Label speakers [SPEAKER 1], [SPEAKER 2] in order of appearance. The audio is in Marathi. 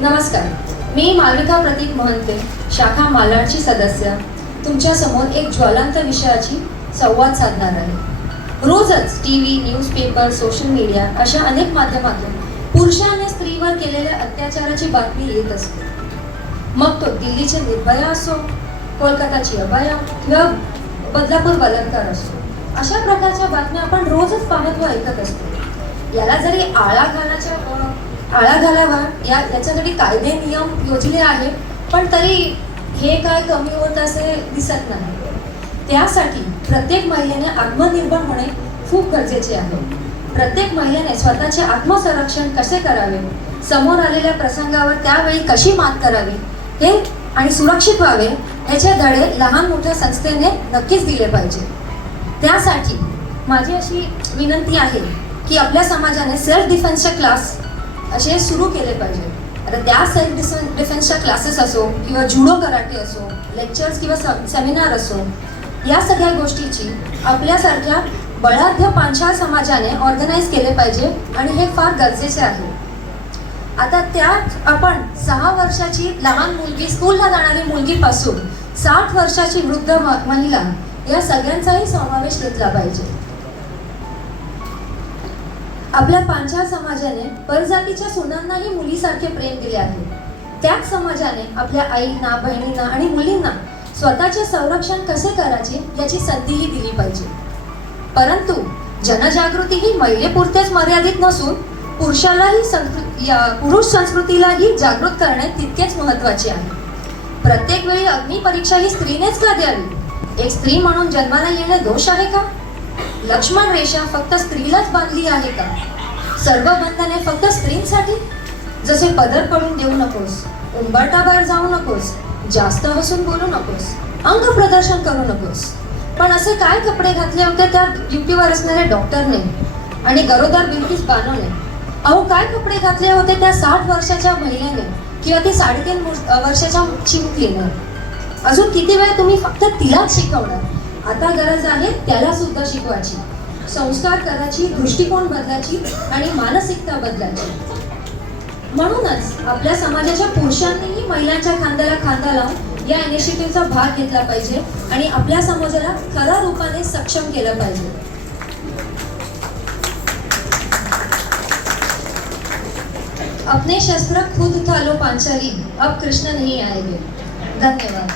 [SPEAKER 1] नमस्कार. मी मालविका प्रतीक महंते शाखा मालाडची सदस्य. तुमच्यासमोर एक ज्वलंत विषयाची संवाद साधणार आहे. रोजच T V newspaper social media अशा अनेक माध्यमातून पुरुषाने स्त्रीवर केलेल्या अत्याचाराची बातमी येत असते. मग तो दिल्लीचे निर्भया असो कोलकाताची अभया किंवा बदलापूर बलात्कार असो अशा प्रकारच्या बातम्या आपण रोजच पाहत व ऐकत असतो. याला जरी आळा घालायच्या आळा घालावा. या याच्यासाठी कायदे नियम योजले आहेत. पण तरी हे काय कमी होत असे दिसत नाही. त्यासाठी प्रत्येक महिलेने आत्मनिर्भर होणे खूप गरजेचे आहे. प्रत्येक महिलेने स्वतःचे आत्मसंरक्षण कसे करावे? समोर आलेल्या प्रसंगावर त्यावेळी कशी मात करावी? हे आणि सुरक्षित व्हावे ह्याचे धडे लहान मोठ्या संस्थेने नक्कीच दिले पाहिजे. त्यासाठी माझी अशी विनंती आहे की आपल्या समाजाने सेल्फ डिफेन्सचे क्लास असे सुरू केले पाहिजे. आता त्या सेल्फ डिफेन्स डिफेन्सच्या क्लासेस असो किंवा जुडो कराटे असो लेक्चर्स किंवा सेमिनार असो या सगळ्या गोष्टीची आपल्यासारख्या बळाढ्य पांचाळ समाजाने ऑर्गनाईज केले पाहिजे आणि हे फार गरजेचे आहे. आता त्यात आपण सहा वर्षाची लहान मुलगी स्कूलला जाणारी मुलगीपासून साठ वर्षाची वृद्ध म- महिला या सगळ्यांचाही समावेश घेतला पाहिजे. आपल्या पांचाळ समाजाने परजातीच्या सुनांनाही मुलीसारखे प्रेम दिले आहे. त्याच समाजाने आपल्या आईंना बहिणींना आणि मुलींना स्वतःचे संरक्षण कसे करायचे याची संधीही दिली पाहिजे. परंतु जनजागृती ही महिलेपुरतेच मर्यादित नसून पुरुषालाही संस्कृ या पुरुष संस्कृतीलाही जागृत करणे तितकेच महत्त्वाचे आहे. प्रत्येक वेळी अग्निपरीक्षा ही स्त्रीनेच का द्यावी? एक स्त्री म्हणून जन्माला येणे दोष आहे का? लक्ष्मण रेषा फक्त स्त्रीलाच बांधली आहे का? सर्व बंधने फक्त स्त्रींसाठी? जसे पदर पडून देऊ नकोस उंबरटाबाहेर जाऊ नकोस जास्त हसून बोलू नकोस अंग प्रदर्शन करू नकोस. पण असे काय कपडे घातले होते त्या ड्युटीवर असणाऱ्या डॉक्टरने आणि गरोदर बिलकीस बानोने? अहो काय कपडे घातले होते त्या साठ वर्षाच्या महिलेने किंवा ती साडेतीन वर्षाच्या चिमुकलीने अजून किती वेळ तुम्ही फक्त तिलाच शिकवणार? आता गरज आहे त्याला सुद्धा शिकवायची. संस्कार करायची दृष्टिकोन बदलायची आणि मानसिकता बदलायची. म्हणूनच आपल्या समाजाच्या पुरुषांनीही महिलांच्या खांद्याला खांदा लावून या इनिशिएटिव्हचा भाग घेतला पाहिजे आणि आपल्या समाजाला खऱ्या रूपाने सक्षम केलं पाहिजे. अपने शस्त्र खुद उठा लो पांचाली अब कृष्ण नहीं आएंगे. धन्यवाद.